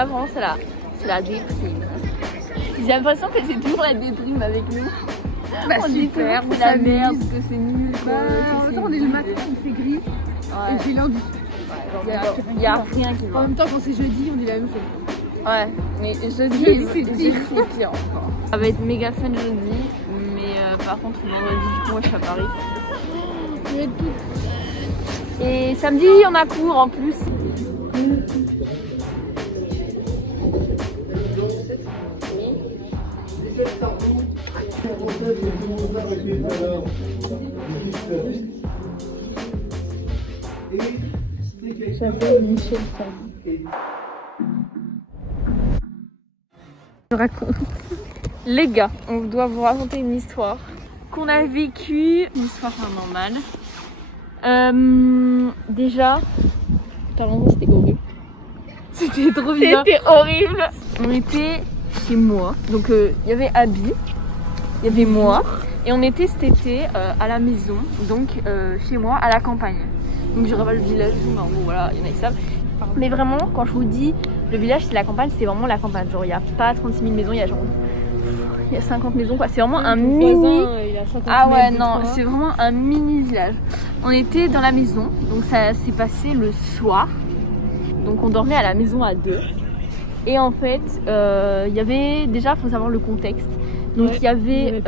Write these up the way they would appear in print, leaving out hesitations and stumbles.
avant, c'est la déprime. J'ai l'impression que c'est toujours la déprime avec nous. Bah On dit super, toujours que c'est la merde, que c'est nul. Bah, en même temps on est le matin, il fait gris Ouais. et puis lundi. Il y a rien qui En va. même temps quand c'est jeudi, on dit la même chose. Ouais, mais jeudi c'est pire. c'est pire. Ça va être méga fun jeudi, mais par contre vendredi du coup moi je suis à Paris. Et samedi on a cours en plus. J'avais Michel Je raconte. Les gars, on doit vous raconter une histoire qu'on a vécue, une histoire normale. Déjà, c'était horrible. C'était trop bizarre. C'était horrible. On était chez moi, donc il y avait Abby, il y avait moi, et on était cet été à la maison, donc chez moi à la campagne. Donc je pas le village, mais bon voilà, il y en a qui savent. Mais vraiment, quand je vous dis le village c'est la campagne, c'est vraiment la campagne. Genre il n'y a pas 36 000 maisons, il y a 50 maisons quoi. C'est vraiment un mini. Ah ouais non, c'est vraiment un mini village. On était dans la maison, donc ça s'est passé le soir. Donc on dormait à la maison à deux. Et en fait, il y avait déjà, faut savoir le contexte. Donc il y avait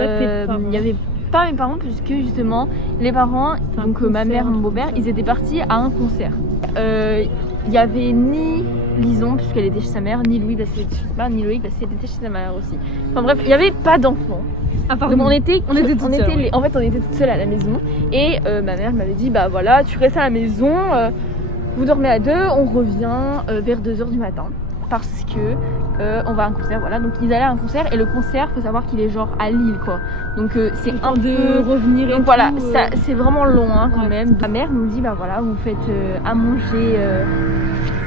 pas mes parents puisque justement les parents, donc ma mère et mon beau-père, ils étaient partis à un concert. Il y avait ni Lison puisqu'elle était chez sa mère, ni Louis parce qu'elle était chez sa mère, ni Loïc parce qu'elle était chez sa mère aussi. Enfin bref, il n'y avait pas d'enfants. Donc on était toutes seules. En fait on était toutes seules à la maison et ma mère m'avait dit bah voilà tu restes à la maison, vous dormez à deux, on revient vers 2h du matin. Parce que on va à un concert, voilà. Donc ils allaient à un concert et le concert, faut savoir qu'il est genre à Lille quoi. Donc c'est un peu revenir. Donc voilà, ça c'est vraiment long hein, quand même. Ma mère nous dit bah voilà, vous faites à manger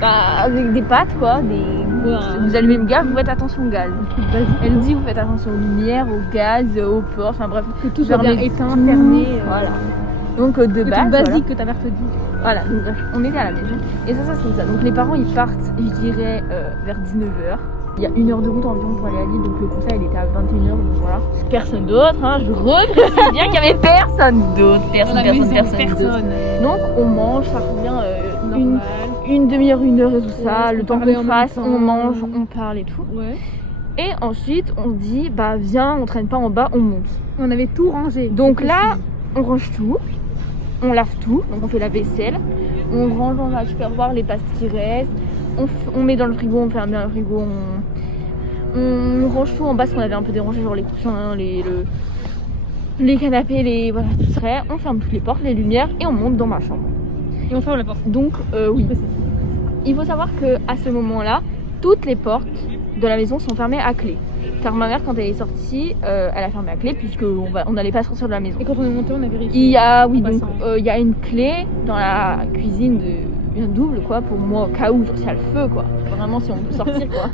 avec des pâtes quoi, vous allumez le gaz, vous faites attention au gaz. Elle nous dit vous faites attention aux lumières, au gaz, aux portes, enfin bref, que tout soit bien éteint, fermé. Voilà. Donc de base, basique que ta mère te dit. Voilà, donc on était à la maison et ça c'est ça. Donc les parents ils partent, je dirais vers 19h. Il y a 1 heure de route environ pour aller à Lille, donc le concert il était à 21h, donc voilà. Personne d'autre, hein, je reprécise bien qu'il y avait personne d'autre, personne d'autre. Donc on mange, ça revient une demi-heure, 1 heure et tout ça, le temps qu'on fasse, on mange, on parle et tout. Ouais. Et ensuite on dit bah viens, on traîne pas en bas, on monte. On avait tout rangé. Donc là, on range tout. On lave tout, donc on fait la vaisselle, on range dans un tupperware les pastes qui restent, on met dans le frigo, on ferme bien le frigo, on range tout en bas parce qu'on avait un peu dérangé, genre les coussins, les canapés, voilà tout ça. On ferme toutes les portes, les lumières et on monte dans ma chambre. Et on ferme la porte. Donc oui, il faut savoir que à ce moment-là, toutes les portes de la maison sont fermées à clé. Car ma mère, quand elle est sortie, elle a fermé la clé puisqu'on n'allait pas sortir de la maison. Et quand on est monté, on a vérifié. Il y a une clé dans la cuisine, une double quoi, pour moi au cas où s'il y a le feu quoi. Vraiment si on peut sortir quoi.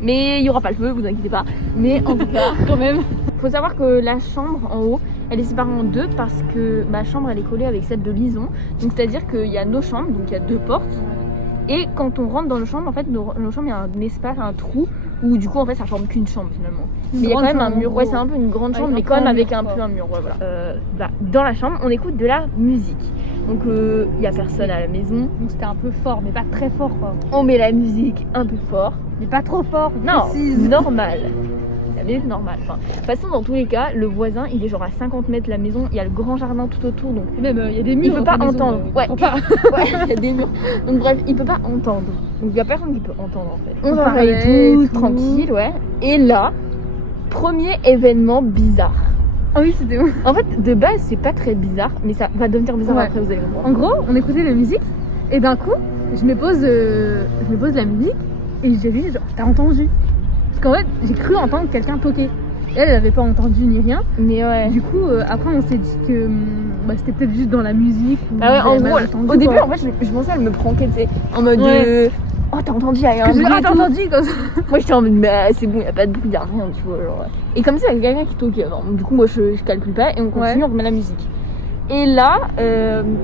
Mais il n'y aura pas le feu, vous inquiétez pas. Mais en tout cas, quand même. Faut savoir que la chambre en haut, elle est séparée en deux parce que ma chambre elle est collée avec celle de Lison. Donc c'est-à-dire qu'il y a nos chambres, donc il y a 2 portes. Et quand on rentre dans nos chambres, en fait, nos chambres, il y a un espace, un trou, où du coup, en fait, ça forme qu'une chambre finalement. Mais il y a quand même un mur, ouais, c'est un peu une grande chambre, mais quand même avec un peu un mur, ouais, voilà. Dans la chambre, on écoute de la musique. Donc, il n'y a personne à la maison. Donc, c'était un peu fort, mais pas très fort, quoi. On met la musique un peu fort. Mais pas trop fort, non, précise. Normal. La musique normale. Enfin, de toute façon, dans tous les cas, le voisin, il est genre à 50 mètres de la maison. Il y a le grand jardin tout autour, donc même il y a des murs. Il peut pas entendre. Ouais, ouais, il y a des murs. Donc bref, il peut pas entendre. Donc il y a personne qui peut entendre en fait. On parlait tout tranquille, ouais. Et là, premier événement bizarre. Ah oui, c'était bon. En fait, de base, c'est pas très bizarre, mais ça va devenir bizarre après, vous allez voir. En gros, on écoutait la musique et d'un coup, je me pose la musique et j'ai dit genre, t'as entendu? Parce qu'en fait, j'ai cru entendre quelqu'un toquer. Elle avait pas entendu ni rien. Mais ouais. Du coup, après, on s'est dit que c'était peut-être juste dans la musique. Ah ouais, en gros, au début, en fait, je pensais à me pranker, tu sais, en mode oh, t'as entendu, il y a un bruit. T'as entendu comme ça. Moi, j'étais en mode, mais c'est bon, il y a pas de bruit, il y a rien, tu vois. Genre. Et comme ça, il y a quelqu'un qui toquait. Du coup, moi, je calcule pas et on continue, on remet la musique. Et là,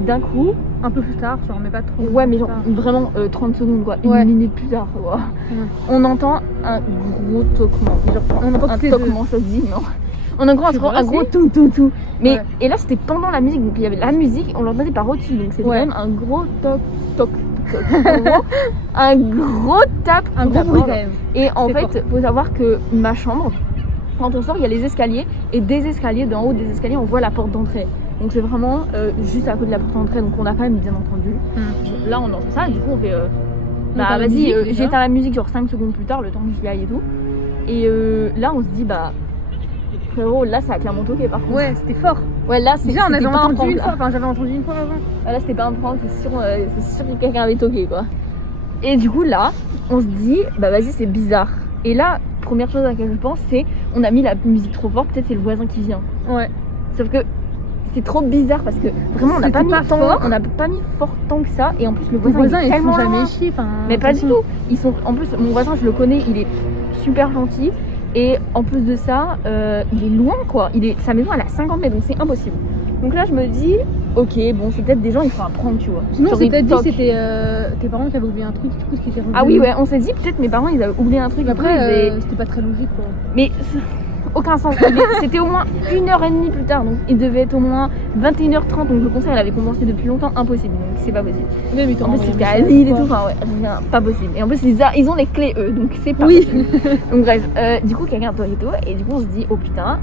d'un coup, Un peu plus tard, genre, mais pas trop. ouais, mais genre tard. vraiment 30 secondes quoi, Ouais. une minute plus tard, quoi. On entend un gros toquement. Genre, On entend un toutes les deux. toquement, ça se dit, non. On entend Je sais pas, un gros si. tout. Mais, Ouais. et là, c'était pendant la musique, donc il y avait la musique, on l'entendait par au-dessus, donc c'était Ouais. quand même un gros toc. En gros, un gros tape. Un sur gros la bruit porte. quand même. Et en C'était fait, faut savoir que ma chambre, quand on sort, il y a les escaliers, et des escaliers, d'en haut des escaliers, on voit la porte d'entrée. Donc c'est vraiment juste à côté de la porte d'entrée, donc on a quand même bien entendu. Là, on entend ça, du coup, on fait. Bah entend la vas-y, musique, déjà. j'éteins la musique genre 5 secondes plus tard, le temps que je y aille et tout. Et là, on se dit, bah. Frérot, là, ça a clairement toqué par contre. Ouais, c'était fort. Ouais, là, Déjà, on avait c'était pas un entendu prank, une là. fois. Enfin, j'avais entendu une fois avant. Ah, là, c'était pas un prank, c'est sûr que quelqu'un avait toqué, quoi. Et du coup, là, on se dit, bah vas-y, c'est bizarre. Et là, première chose à laquelle je pense, c'est on a mis la musique trop forte, peut-être c'est le voisin qui vient. Ouais. Sauf que c'est trop bizarre parce que vraiment, on n'a C'était pas mis pas tant, fort. on n'a pas mis fort tant que ça. Et en plus, le Les voisin, voisins, il est ils tellement sont loin. jamais chier. Enfin, Mais pas de du toute façon. tout. Ils sont, en plus, mon voisin, je le connais, il est super gentil. Et en plus de ça, il est loin quoi. Sa maison elle a 50 mètres donc c'est impossible. Donc là je me dis, ok, bon c'est peut-être des gens, ils font un prank, tu vois. Sinon, Genre, c'est ils peut-être dit toquent. c'était tes parents qui avaient oublié un truc, du coup, qui était revenu. Ah oui, ouais, on s'est dit peut-être mes parents ils avaient oublié un truc. Mais du coup, après, ils avaient- c'était pas très logique quoi. Mais aucun sens. C'était au moins 1h30 plus tard. Donc il devait être au moins 21h30. Donc le concert il avait commencé depuis longtemps. Impossible. Donc c'est pas possible. Même ils En plus c'était à Lille et tout. Enfin ouais, rien, pas possible. Et en plus ils ont les clés eux. Donc c'est pas Oui. possible. Donc bref, du coup quelqu'un toque et tout. Et du coup on se dit oh putain.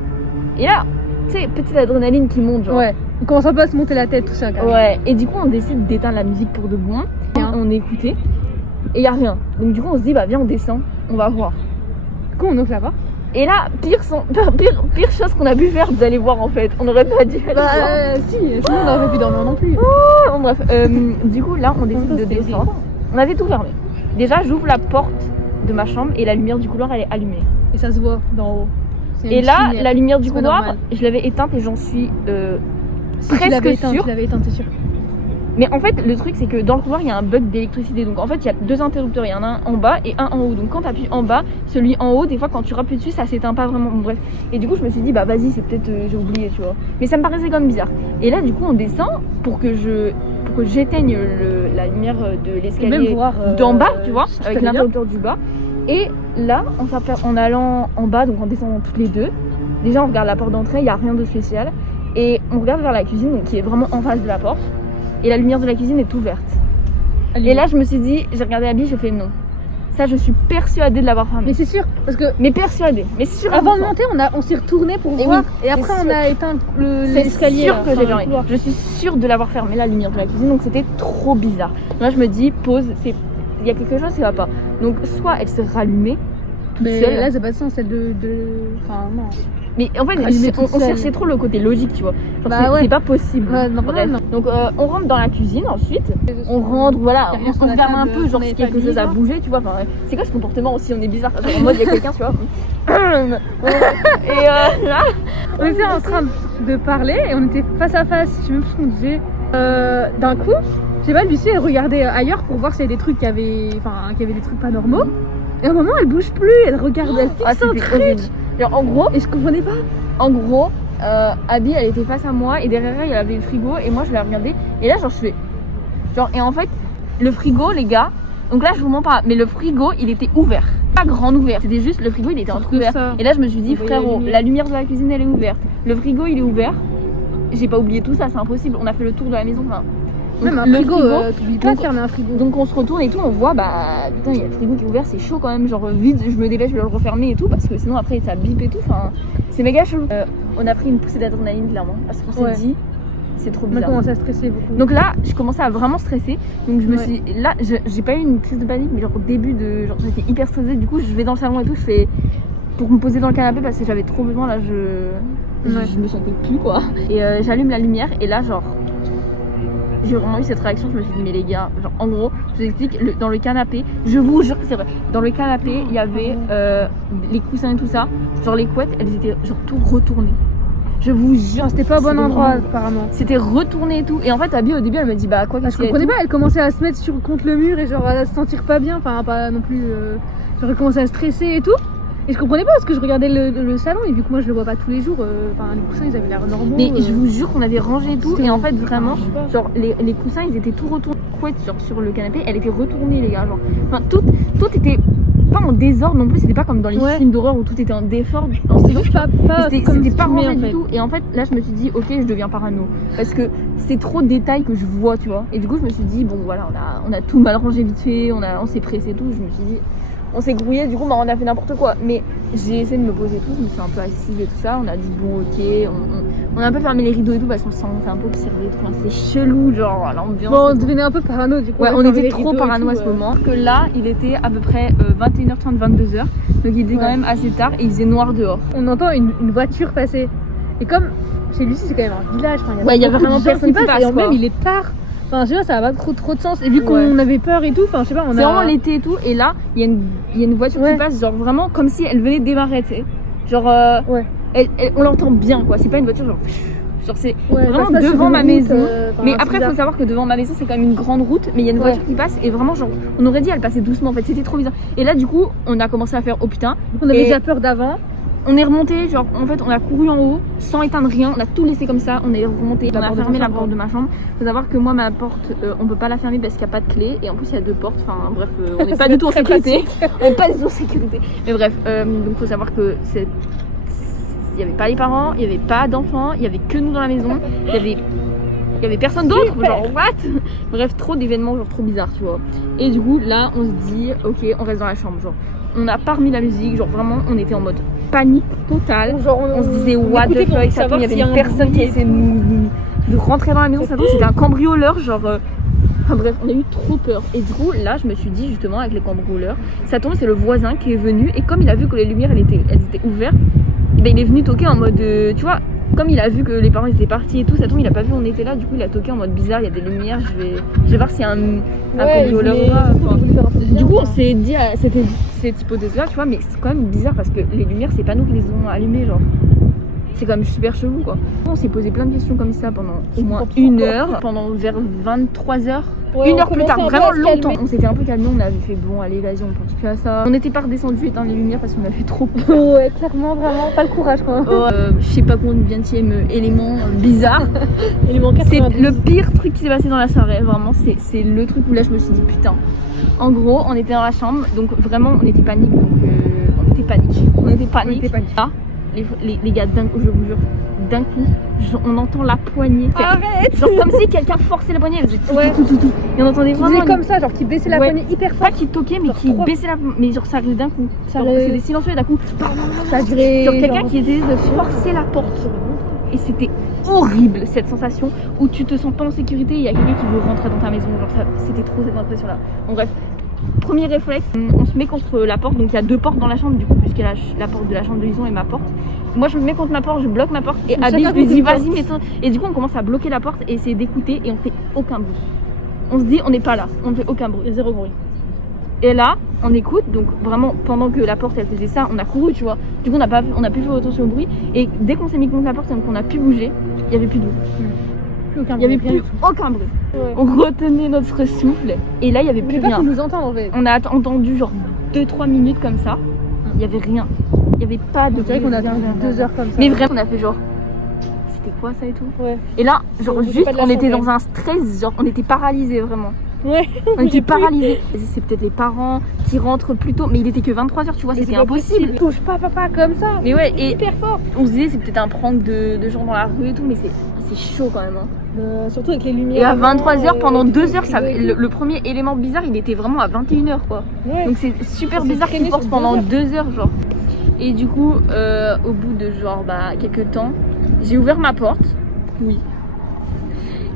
Et là, tu sais, petite adrénaline qui monte genre. Ouais. On commence un peu à se monter la tête, tout ça. Quand même. Ouais. Et du coup on décide d'éteindre la musique pour de bon. Rien. On écoutait. Et y a rien. Donc du coup on se dit bah viens on descend. On va voir. Du coup, on ouvre la porte. Et là, pire chose qu'on a pu faire d'aller voir en fait. On aurait pas dû aller voir. Si, sinon on aurait pu dormir non plus. Bon, bref, du coup là on décide de descendre. On avait tout fermé. Déjà j'ouvre la porte de ma chambre et la lumière du couloir elle est allumée. Et ça se voit d'en haut. C'est Et une là lumière. la lumière du C'est pas couloir, normal. je l'avais éteinte et j'en suis Si tu presque l'avais éteint, sûre. tu l'avais éteint, t'es sûr. Mais en fait le truc c'est que dans le couloir il y a un bug d'électricité. Donc en fait il y a deux interrupteurs, il y en a un en bas et un en haut. Donc quand tu appuies en bas, celui en haut des fois quand tu rappuies dessus ça s'éteint pas vraiment. Bon, bref. Et du coup je me suis dit bah vas-y c'est peut-être j'ai oublié tu vois. Mais ça me paraissait quand même bizarre. Et là du coup on descend pour que j'éteigne la lumière de Même l'escalier voir d'en bas tu vois si tout avec allait bien. l'interrupteur du bas. Et là en allant en bas donc en descendant toutes les deux, déjà on regarde la porte d'entrée, il n'y a rien de spécial. Et on regarde vers la cuisine donc qui est vraiment en face de la porte. Et la lumière de la cuisine est ouverte. Et là, je me suis dit, j'ai regardé Abby, je fais non. Ça, je suis persuadée de l'avoir fermé. Mais c'est sûr, parce que Mais persuadée. Mais sûr. avant de monter, on s'est retourné pour Et voir. oui, Et après, c'est on a éteint c'est l'escalier. sûr là, que enfin, j'ai le fermé. couloir. Je suis sûre de l'avoir fermé, la lumière de la cuisine. Donc c'était trop bizarre. Moi, je me dis, pause, il y a quelque chose qui va pas. Donc soit elle s'est rallumée toute Mais seule. là, ça n'a pas de sens, celle de. Enfin, non. Mais en fait, Allumée on toute seule. cherchait trop le côté logique, tu vois. Genre, Bah ouais. c'est pas possible. Ouais, non, Bref. non. Donc on rentre dans la cuisine ensuite. On rentre, voilà, Y a rien sur on la regarde un table, peu, genre on si est quelque pas chose a libre. bougé, tu vois. Enfin, c'est quoi ce comportement aussi? On est bizarre. Genre, en mode, il y a quelqu'un, tu vois. Et là, On était en train de parler et on était face à face. Je sais même plus ce qu'on disait. D'un coup, je sais pas, Lucie, elle regardait ailleurs pour voir s'il y avait des trucs qui avaient des trucs pas normaux. Et à un moment, elle bouge plus, elle regarde, elle fixe ah, un c'était truc. horrible. Genre, Et je comprenais pas. en gros, Abby, elle était face à moi et derrière elle, il y avait le frigo et moi, je l'ai regardé. Et là, genre, je fais. Genre, et en fait, le frigo, les gars. Donc là, je vous mens pas, mais le frigo, il était ouvert. Pas grand ouvert, c'était juste le frigo, il était ouvert. Ça. Et là, je me suis dit, Vous voyez la frérot, lumière. la lumière de la cuisine, elle est ouverte. Le frigo, il est ouvert. J'ai pas oublié tout ça, c'est impossible. On a fait le tour de la maison. Enfin, donc, Même un le frigo, t'oublies pas de donc- fermer un frigo. donc on se retourne et tout, on voit, bah putain, il y a le frigo qui est ouvert, c'est chaud quand même. Genre vite, je me dépêche de le refermer et tout parce que sinon après ça bip et tout. Enfin, c'est méga chelou. On a pris une poussée d'adrénaline clairement parce qu'on s'est Ouais. dit, c'est trop On a bizarre. commencé à stresser beaucoup. Donc là, je commençais à vraiment stresser. Donc je me Ouais. suis. Là, j'ai pas eu une crise de panique, mais genre au début de. Genre j'étais hyper stressée. Du coup, je vais dans le salon et tout, je fais. Pour me poser dans le canapé parce que j'avais trop besoin. Là, je me sentais plus quoi. Et j'allume la lumière et là, genre. J'ai vraiment eu cette réaction. Je me suis dit, mais les gars, genre en gros, je vous explique, dans le canapé, je vous jure que c'est vrai. Dans le canapé, il y avait les coussins et tout ça. Genre les couettes, elles étaient genre tout retournées. Je vous jure. Genre, c'était pas au bon c'était endroit, vraiment- apparemment. C'était retourné et tout. Et en fait, Abby au début, elle me dit, bah quoi, Parce qu'est-ce qu'il y qu'on a et comprenait tout. pas, elle commençait à se mettre contre le mur et genre à se sentir pas bien, enfin pas non plus. Genre elle commençait à stresser et tout. Et je comprenais pas parce que je regardais le salon et vu que moi je le vois pas tous les jours, les coussins ils avaient l'air normaux. Mais je vous jure qu'on avait rangé et tout, et en fait vraiment, je sais pas. genre les coussins ils étaient tout retournés. La couette genre sur le canapé, elle était retournée les gars, genre. Enfin tout était pas en désordre non plus, c'était pas comme dans les films d'horreur où tout était en désordre. C'est juste pas c'était pas rangé du tout. Et en fait là je me suis dit ok je deviens parano parce que c'est trop de détails que je vois tu vois. Et du coup je me suis dit bon voilà on a tout mal rangé vite fait, on s'est pressé et tout. Je me suis dit on s'est grouillé, du coup bah, on a fait n'importe quoi. Mais j'ai essayé de me poser tout, je me suis un peu assise et tout ça. On a dit bon ok, on a un peu fermé les rideaux et tout parce qu'on se sentait un peu observé. Enfin, c'est chelou genre l'ambiance. Bon on devenait un peu parano du coup. Ouais on était trop parano à ce moment. Que là il était à peu près 21h30, 22h. Donc il était quand même assez tard et il faisait noir dehors. On entend une voiture passer. Et comme chez Lucie c'est quand même un village, il y a vraiment personne qui passe et même il est tard. Enfin, je sais pas, ça a pas trop de sens. Et vu qu'on avait peur et tout, enfin, je sais pas, c'est vraiment l'été et tout. Et là, il y a une voiture qui passe, genre vraiment comme si elle venait de démarrer, tu sais. Genre, on l'entend bien, quoi. C'est pas une voiture, genre c'est vraiment devant ma maison. Mais après, il faut savoir que devant ma maison, c'est quand même une grande route. Mais il y a une voiture qui passe et vraiment, genre, on aurait dit elle passait doucement. En fait, c'était trop bizarre. Et là, du coup, on a commencé à faire oh putain. On avait déjà peur d'avant. On est remonté, genre en fait on a couru en haut sans éteindre rien, on a tout laissé comme ça, on est remonté, on a fermé la porte de ma chambre. Faut savoir que moi ma porte on peut pas la fermer parce qu'il n'y a pas de clé et en plus il y a deux portes, enfin bref on n'est pas du tout en sécurité. On n'est pas du tout en sécurité. Mais bref, donc faut savoir que il n'y avait pas les parents, il n'y avait pas d'enfants, il n'y avait que nous dans la maison, il y avait personne d'autre, genre what. Bref, trop d'événements genre trop bizarres tu vois. Et du coup là on se dit ok on reste dans la chambre genre. On n'a pas remis la musique, genre vraiment on était en mode panique totale. Genre, on se disait what the fuck, ça tombe, il y avait une personne qui essayait de rentrer dans la maison, ça tombe, c'était un cambrioleur, genre. Enfin bref, on a eu trop peur. Et du coup là je me suis dit justement avec les cambrioleurs, ça tombe c'est le voisin qui est venu et comme il a vu que les lumières elles étaient ouvertes, et ben il est venu toquer en mode tu vois. Comme il a vu que les parents étaient partis et tout, ça tombe, il a pas vu on était là, du coup il a toqué en mode bizarre, il y a des lumières, je vais voir s'il y a un cambrioleur ou pas. Du coup on s'est dit à cette hypothèse là, tu vois, mais c'est quand même bizarre parce que les lumières c'est pas nous qui les avons allumées, genre. C'est quand même super chelou quoi. On s'est posé plein de questions comme ça pendant au moins une heure, pendant vers 23h. Une heure plus tard, vraiment longtemps. On s'était un peu calmé, on avait fait bon allez vas-y on pense plus à ça. On n'était pas redescendu éteindre les lumières parce qu'on avait trop peur. Ouais clairement vraiment pas le courage quoi. Je sais pas combienième élément bizarre. Élément 92. C'est le pire truc qui s'est passé dans la soirée, vraiment c'est le truc où là je me suis dit putain. En gros on était dans la chambre donc vraiment on était panique donc on était panique. Là, les gars d'un coup je vous jure d'un coup on entend la poignée. Arrête. Genre comme si quelqu'un forçait la poignée, elle faisait tout. Et on entendait vraiment comme ça, genre qui baissait la poignée hyper fort. Pas qui toquait mais qui baissait la mais genre ça arrivait d'un coup. C'était silencieux et d'un coup ça a duré. Genre quelqu'un qui essayait de forcer la porte. Et c'était horrible cette sensation où tu te sens pas en sécurité et il y a quelqu'un qui veut rentrer dans ta maison. Genre c'était trop cette impression là. Bon bref. Premier réflexe, on se met contre la porte, donc il y a deux portes dans la chambre du coup puisqu'il y a la porte de la chambre de Lison et ma porte. Moi je me mets contre ma porte, je bloque ma porte et Abby je lui dis vas-y mets-toi. Et du coup on commence à bloquer la porte et essayer d'écouter et on fait aucun bruit. On se dit on n'est pas là, on ne fait aucun bruit. Il y a zéro bruit. Et là on écoute, donc vraiment pendant que la porte elle faisait ça, on a couru tu vois. Du coup on a pu faire attention au bruit et dès qu'on s'est mis contre la porte et qu'on a pu bouger, il n'y avait plus de bruit. Il n'y avait plus aucun bruit. Ouais. On retenait notre souffle et là il n'y avait plus rien. Nous entendre, en fait. On a entendu genre 2-3 minutes comme ça. Il n'y avait rien. Il n'y avait pas de bruit. C'est vrai qu'on a attendu 2 heures comme ça. Mais vraiment on a fait genre c'était quoi ça et tout. Ouais. Et là genre juste on était dans un stress, genre on était paralysés vraiment. Ouais. On était paralysés. C'est peut-être les parents qui rentrent plus tôt, mais il était que 23h, tu vois, c'était impossible. Touche pas papa comme ça. Mais ouais, et hyper fort. On se disait c'est peut-être un prank de gens dans la rue et tout, mais c'est chaud quand même. Hein. Surtout avec les lumières. Et à 23h pendant 2 heures, le premier élément bizarre, il était vraiment à 21h quoi. Ouais. Donc c'est super bizarre qu'il force pendant 2 heures genre. Et du coup, au bout de genre quelques temps, j'ai ouvert ma porte. Oui.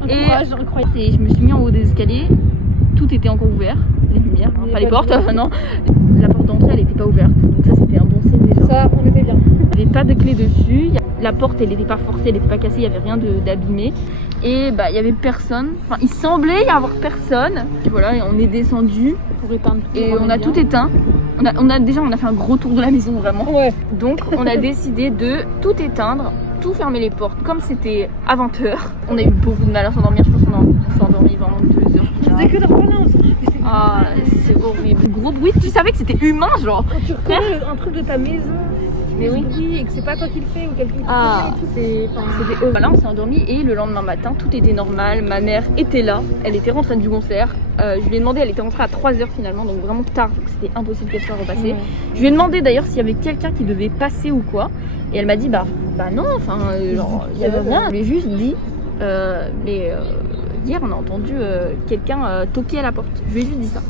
Incroyable. Et je me suis mis en haut des escaliers. Tout était encore ouvert, les lumières, hein, pas les portes, non. La porte d'entrée elle était pas ouverte, donc ça c'était un bon signe déjà. Ça, on était bien. Il n'y avait pas de clé dessus, la porte elle n'était pas forcée, elle n'était pas cassée, il n'y avait rien d'abîmé. Et il y avait personne, enfin il semblait y avoir personne. Et voilà, et on est descendu pour éteindre tout. Et on a tout éteint. On a fait un gros tour de la maison vraiment. Ouais. Donc on a décidé de tout éteindre, tout fermer les portes comme c'était à 20h. On a eu beaucoup de mal à s'endormir, je pense qu'on s'est endormi vraiment 2 heures. On faisait que d'en parler ensemble. Mais c'est Ah, c'est horrible. Gros bruit, tu savais que c'était humain, genre. quand tu reconnais un truc de ta maison, Mais oui. bruit et que c'est pas toi qui le fais ou quelqu'un qui Ah, le fait et tout, c'était horrible. Voilà, on s'est endormi et le lendemain matin, tout était normal. Ma mère était là, elle était rentrée du concert. Je lui ai demandé, elle était rentrée à 3h finalement, donc vraiment tard, donc c'était impossible qu'elle soit repassée. Ouais. Je lui ai demandé d'ailleurs s'il y avait quelqu'un qui devait passer ou quoi. Et elle m'a dit, bah non, enfin, genre, il y avait rien. Je lui ai juste dit, hier on a entendu quelqu'un toquer à la porte. Je lui ai juste dit ça.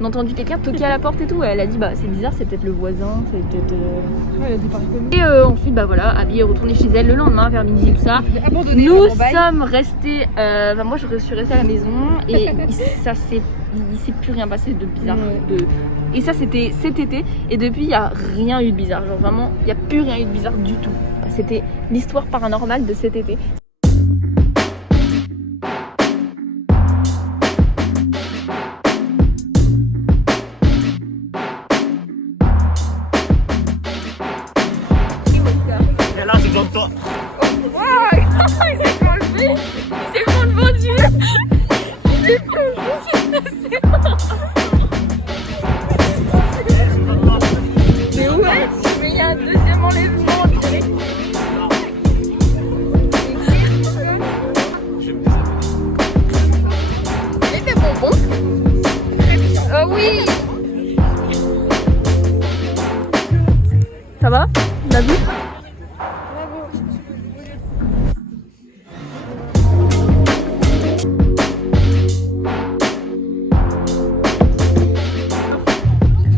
On a entendu quelqu'un toquer à la porte et tout. Elle a dit, bah c'est bizarre, c'est peut-être le voisin, c'est peut-être. Ouais, elle a dit pareil comme Et ensuite, bah voilà, Abby est retournée chez elle le lendemain vers midi et tout ça. nous. Abandonné. Nous sommes restés. Moi, je suis restée à la maison et il s'est plus rien passé de bizarre. Et ça, c'était cet été. Et depuis, il n'y a rien eu de bizarre. Genre vraiment, il n'y a plus rien eu de bizarre du tout. C'était l'histoire paranormale de cet été. Et là, c'est comme toi. Mais ouais, mais il y a un deuxième enlèvement, on dirait. Et des bonbons. Oh oui. Ça va? T'as vu?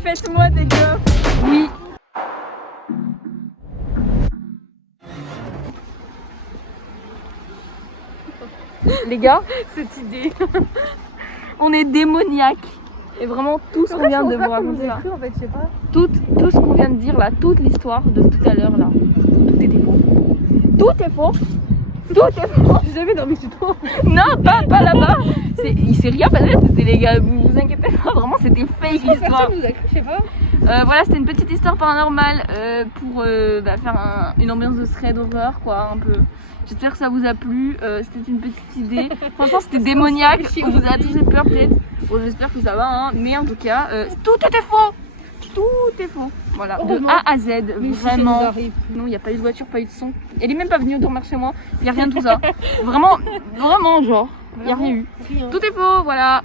Faites-moi des gars. Oui. Les gars, cette idée, on est démoniaque. Et vraiment tout ce qu'on vient de vous raconter là, En fait, je sais pas. tout ce qu'on vient de dire là, toute l'histoire de tout à l'heure là, tout était faux. Tout est faux. Tout est faux. J'ai jamais dormi chez toi. Non, pas là-bas. Il s'est rien passé, c'était les gars, vous inquiétez pas, vraiment c'était fake l'histoire. Personne nous a cru, je sais pas. Voilà, c'était une petite histoire paranormale pour faire une ambiance de thread horreur quoi, un peu. J'espère que ça vous a plu, c'était une petite idée. Franchement c'était démoniaque, on vous a tous fait peur peut-être. Bon j'espère que ça va, hein. Mais en tout cas, tout était faux. Tout est faux. Voilà, de A à Z, vraiment. Non, il n'y a pas eu de voiture, pas eu de son. Elle est même pas venue dormir chez moi, il n'y a rien de tout ça. Vraiment, genre, il n'y a rien eu. Tout est faux, voilà.